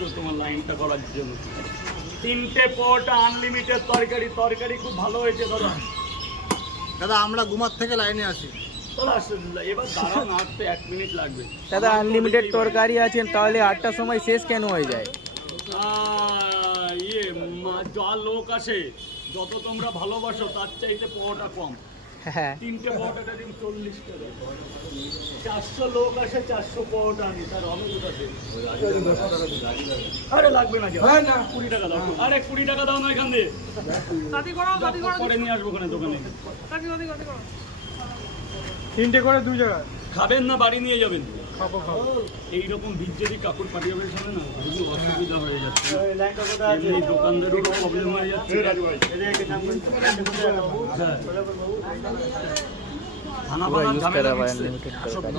শুধু তোমার লাইনটা করার জন্য। 3টে পরোটা আনলিমিটেড তরকারি, তরকারি খুব ভালো হয়েছে দাদা। দাদা আমরা গুমার থেকে লাইনে আসি। এবার দাঁড়ান, আর তো 1 মিনিট লাগবে দাদা আনলিমিটেড তরকারি আছেন, তাহলে 8টার সময় শেষ কেন হয়ে যায়? যা লোক আসে, যত তোমরা ভালোবাসো তার চাইতে পরোটা কম। হ্যাঁ 3টে পরোটাটা দিন 40 টাকা। 400 লোক আসে, 400 পরোটা আনি, তার হবে কোথাতে? আরে লাগবে না, 20 টাকা দাও। আরে 20 টাকা দাও না এখান দিয়ে, পরে নিয়ে আসবো ওখানে দোকানে। 3টে করে 2 জায়গায় খাবেন না বাড়ি নিয়ে যাবেন? খাবো। এইরকম ভিড় যদি কাকুর পাঠিয়ে শোনে না, খুবই অসুবিধা হয়ে যাচ্ছে। এই দোকানদারেরও প্রবলেম হয়ে যাচ্ছে। খানা পুরো বানান ইউজ ঝামেলা করা হয় মিটছে। আনলিমিটেড তরকারি।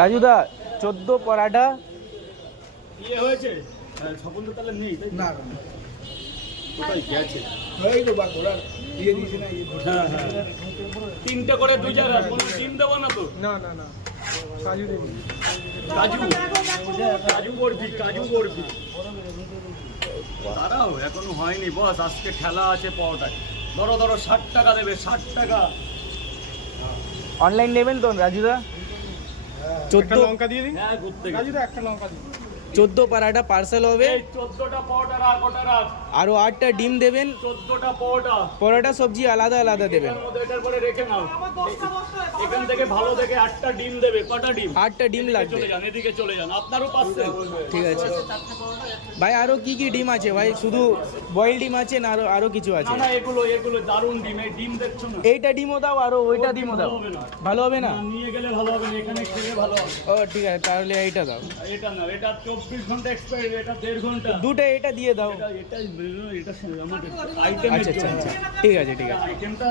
রাজুদা 14 পরাঠা। ইয়ে হয়েছে স্বপন তো তাহলে নেই, তাই না কোথায় গেছে? এই তো বা ঘোড়ার দিয়ে দিয়েছি না। হ্যাঁ হ্যাঁ, 3টে করে 2 জায়গা। কোনো ডিম দেবো না তো? না কাজু দেবো। কাজু কাজু বরফি, কাজু বরফি। দাঁড়াও, এখনো হয়নি বস, আজকে ঠেলা আছে পরোটায়। ধরো 60 টাকা দেবে, 60 টাকা। অনলাইন নেবেন তো রাজুদা? 14 লঙ্কা দিয়ে দিন। হ্যাঁ, ঘুরতে গেছে। কাজুটা একটা লঙ্কা দিন। 14 পরাঠা পার্সেল হবে, এই 14টা পরোটা রাখ, ওটা রাখ। আরো 8টা ডিম দেবেন। 14টা পরোটা পরোটা সবজি আলাদা আলাদা দেবেন। এটার মধ্যে এটার পরে রেখে নাও। এখান থেকে ভালো দেখে 8টা ডিম দেবে। কটা ডিম? 8টা ডিম এদিকে লাগবে। চলে যান, এদিকে চলে যান, আপনারও পাচ্ছেন। ঠিক আছে ভাই, আরো কি কি ডিম আছে ভাই? শুধু বয়েল ডিম আছে না আরো কিছু আছে? না এগুলো দারুণ ডিম। এই ডিম দেখছো না? এইটা ডিমও দাও, আরো ওইটা ডিমও দাও। ভালো হবে না? না, নিয়ে গেলে ভালো হবে না, এখানে খেলে ভালো হবে। ও ঠিক আছে, তাহলে এইটা দাও। এটা না, এটা 24 ঘন্টা এক্সপায়ারি, এটা 1.5 ঘন্টা। দুটো এটা দিয়ে দাও। এটা আমাদের আইটেম। আচ্ছা আচ্ছা আচ্ছা, ঠিক আছে ঠিক আছে আইটেমটা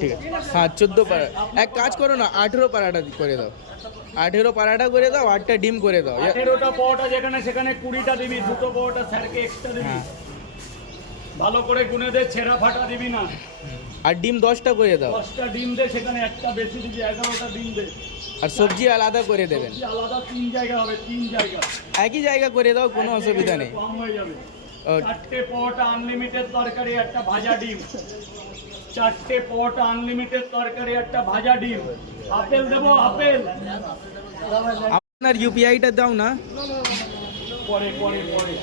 ঠিক আছে। হ্যাঁ 14 পরাঠা। এক কাজ করো না, 18 পরাঠা করে দাও। 18 পরাঠা করে দাও, 8টা ডিম করে দাও। 18টা পরোটা যেখানে সেখানে 20টা দিবি। 2টো পরোটা স্যারকে এক্সট্রা দিবি। হ্যাঁ। ভালো করে গুনে দে, ছেঁড়া ফাটা দিবি না। আর ডিম 10টা করে দাও। 10টা ডিম দে, সেখানে একটা বেশি দিবি, 11টা ডিম দে। আর সবজি আলাদা করে দেবেন। সবজি আলাদা 3 জায়গা হবে, 3 জায়গা। একই জায়গা করে দাও, কোনো অসুবিধা নেই। কম হয়ে যাবে। ও 4টে পরোটা আনলিমিটেড তরকারি, একটা ভাজা ডিম। 4টে পরোটা আনলিমিটেড তরকারি, একটা ভাজা ডিম। আপেল দেবো, আপেল আপনার ইউপিআইটা দাও না। পরে পরে পরে।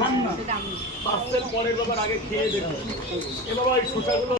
খান না, পার্সেল পরের ব্যাপার, আগে খেয়ে দেখো। এ বাবা এই শসাগুলো